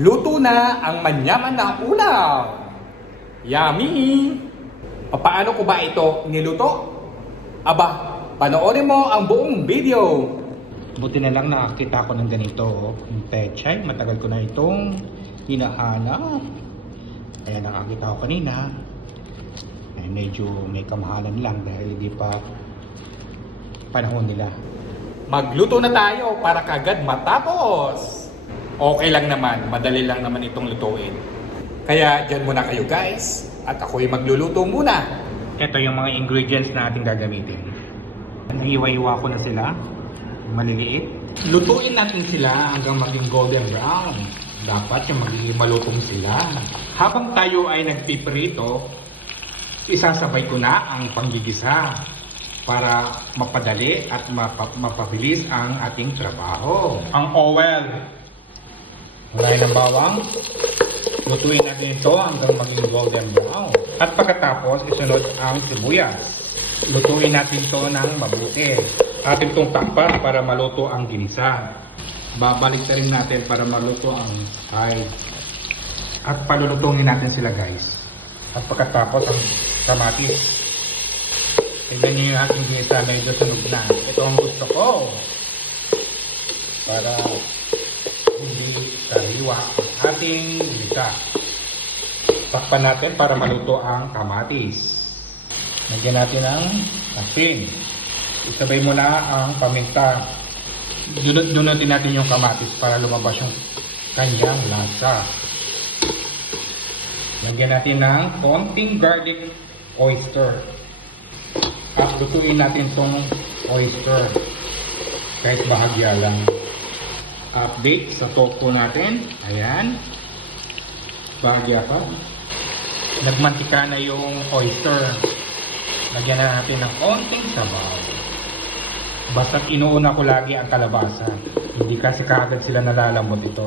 Luto na ang manyaman na ulam. Yummy! Paano ko ba ito niluto? Aba, panoorin mo ang buong video. Buti na lang nakakita ko ng ganito. Yung pechay, matagal ko na itong hinahanap. Kaya nakakita ko kanina. Medyo may kamahalan lang dahil hindi pa panahon nila. Magluto na tayo para kagad matapos. Okay lang naman, madali lang naman itong lutuin. Kaya dyan muna kayo guys, at ako'y magluluto muna. Ito yung mga ingredients na ating gagamitin. Nahiwa-hiwa ko na sila, maliliit. Lutuin natin sila hanggang maging golden brown. Dapat yung magiging malutong sila. Habang tayo ay nagpiprito, isasabay ko na ang panggigisa para mapadali at mapabilis ang ating trabaho. Ang oil. Lagay ng bawang. Lutuin natin ito hanggang maging golden brown. At pagkatapos, isunod ang sibuyas. Lutuin natin ito ng mabuti. Atin itong takpan para maluto ang ginisa. Babalik na rin natin para maluto ang side. At palulutungin natin sila guys. At pagkatapos ang kamatis. Tignan nyo yung ating ginisa, medyo sunog na. Ito ang gusto ko. Para hindi sariwa ang ating ginisa. Takpan natin para maluto ang kamatis. Lagyan natin ang asin. Isabay mo na ang paminta. Dunutin natin yung kamatis para lumabas yung kanyang lasa. Lagyan natin ng konting garlic oyster. At lutuin natin itong oyster. Kahit bahagya lang. Update sa tofu natin. Ayan. Bahagya pa. Nagmantika na yung oyster. Lagyan na natin ng konting sabaw. Basta't inuuna ko lagi ang kalabasa. Hindi kasi kaagad sila nalalamot ito.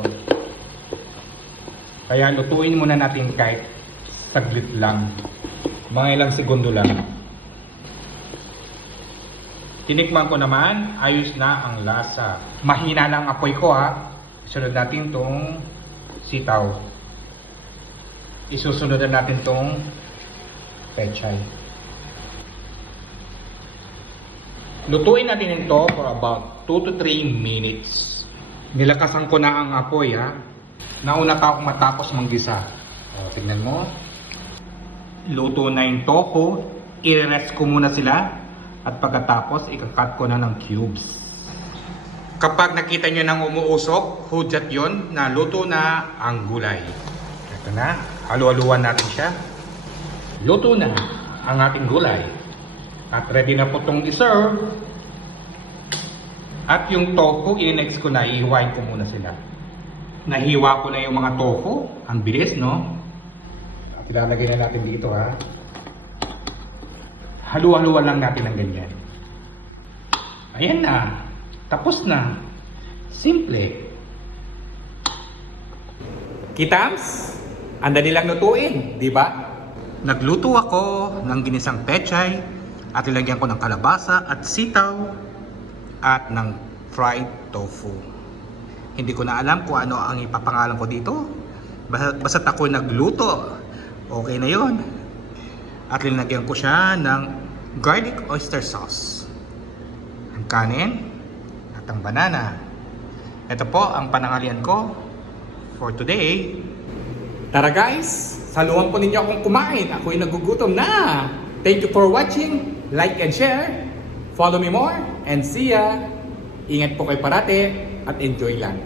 Kaya lutuin muna natin kahit saglit lang. Mga ilang segundo lang. Tinikman ko naman, ayos na ang lasa. Mahina lang apoy ko ha. Isunod natin tong sitaw. Isusunod natin tong pechay. Lutuin natin ito for about 2 to 3 minutes. Nilakasan ko na ang apoy ha. Nauna pa akong matapos manggisa. O, tignan mo. Luto na yung tofu. I-rest ko muna sila. At pagkatapos, ikakat ko na ng cubes. Kapag nakita nyo nang umuusok, hudyat yon na luto na ang gulay. Ito na. Halu-haluan natin siya. Luto na ang ating gulay. At ready na po itong i-serve. At yung tofu, i-next ko na. Ihiwain ko muna sila. Nahiwa ko na yung mga tofu. Ang bilis, no? At ilalagay na natin dito, ha. Halu-haluan lang natin ng ganyan. Ayan na. Tapos na. Simple. Kitams, ang dali lang lutuin, di ba? Nagluto ako ng ginisang pechay at ilagyan ko ng kalabasa at sitaw at ng fried tofu. Hindi ko na alam kung ano ang ipapangalan ko dito. Basta ako nagluto. Okay na yon. At linagyan ko siya ng garlic oyster sauce. Ang kanin at ang banana. Ito po ang panangalian ko for today. Tara guys, saluhan po ninyo akong kumain. Ako'y nagugutom na. Thank you for watching. Like and share. Follow me more and see ya. Ingat po kayo parati at enjoy lang.